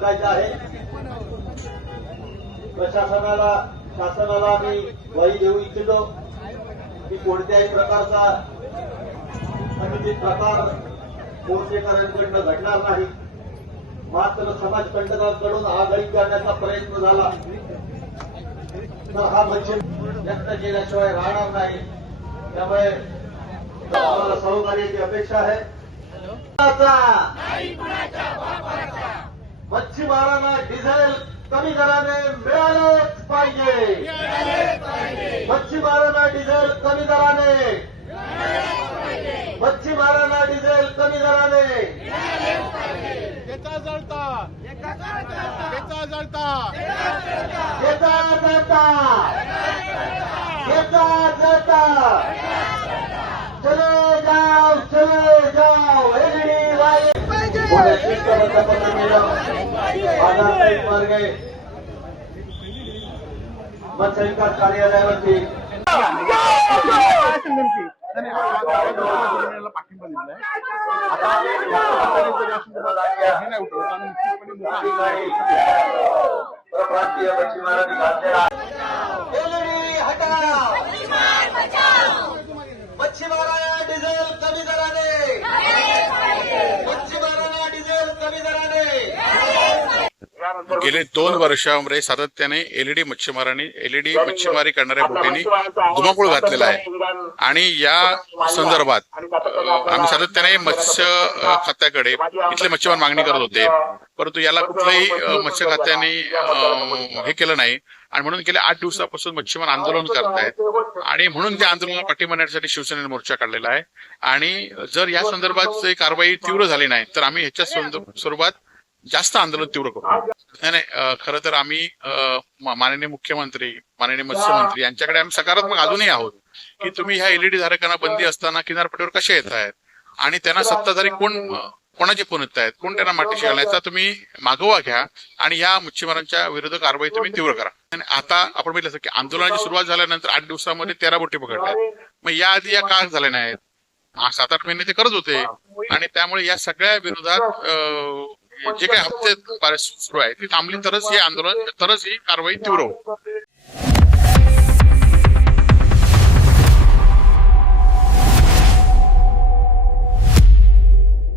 सांगायचं आहे. प्रशासनाला शासनाला मी ग्वाही देऊ इच्छितो की कोणत्याही प्रकारचा अनुचित प्रकार मोर्चेकऱ्यांकडून घडणार नाही. मात्र समाजकंटकांकडून आघाडी करण्याचा प्रयत्न झाला तर हा मच्छी व्यक्त केल्याशिवाय राहणार नाही. त्यामुळे आम्हाला सहकार्याची अपेक्षा आहे. मच्छीमारांना डिझेल कमी दराने मिळालेच पाहिजे. मच्छीमारांना डिझेल कमी दराने, मच्छीमारांना डिझेल कमी दराने. घेता जळता, घेता जळता, घेता जळता, घेता जळता. चले जाओ, चले जाओ. एलईडी लाईट पुणे शिस्तबद्ध पत्रमेळा आधारताई मार्गे मत्स्यविकास कार्यालयावरती परप्रांतीय मच्छीमारांनी घातलेला एलईडी हटाव. मच्छीमारांना डिझेल कमी दराने, मच्छीमारांना डिझेल कमी दराने. गेले 2 वर्षांमध्ये सातत्याने एलईडी मच्छीमारी करणाऱ्या बोटींनी धुमाकूळ घातलेला आहे. आणि या संदर्भात आम्ही सातत्याने मत्स्य खात्याकडे इथले मच्छीमार मागणी करत होते, परंतु याला कुठल्याही मत्स्य खात्याने हे केलं नाही. आणि म्हणून गेल्या 8 दिवसापासून मच्छीमार आंदोलन करतायत आणि म्हणून त्या आंदोलनाला पाठिंबा देण्यासाठी शिवसेनेने मोर्चा काढलेला आहे. आणि जर या संदर्भात कारवाई तीव्र झाली नाही तर आम्ही ह्याच्या स्वरूपात जास्त आंदोलन तीव्र करू. नाही, खरं तर आम्ही माननीय मुख्यमंत्री, माननीय मत्स्यमंत्री यांच्याकडे आम्ही सकारात्मक अजूनही आहोत की तुम्ही ह्या एलईडी धारकांना बंदी असताना किनारपट्टीवर कसे येत आहेत आणि त्यांना सत्ताधारी कोणाचे फोन येत आहेत, कोण त्यांना मातीशी घालायचा तुम्ही मागोवा घ्या आणि या मच्छीमारांच्या विरुद्ध कारवाई तुम्ही तीव्र करा. आणि आता आपण बघितलं की आंदोलनाची सुरुवात झाल्यानंतर 8 दिवसामध्ये 13 बोटी पकडल्या. मग याआधी या का झाल्या नाहीत? 7-8 महिने ते करत होते. आणि त्यामुळे या सगळ्या विरोधात जे काही हप्ते सुरू आहे ती थांबली तरच हे आंदोलन, तरच ही कारवाई तीव्र होईल.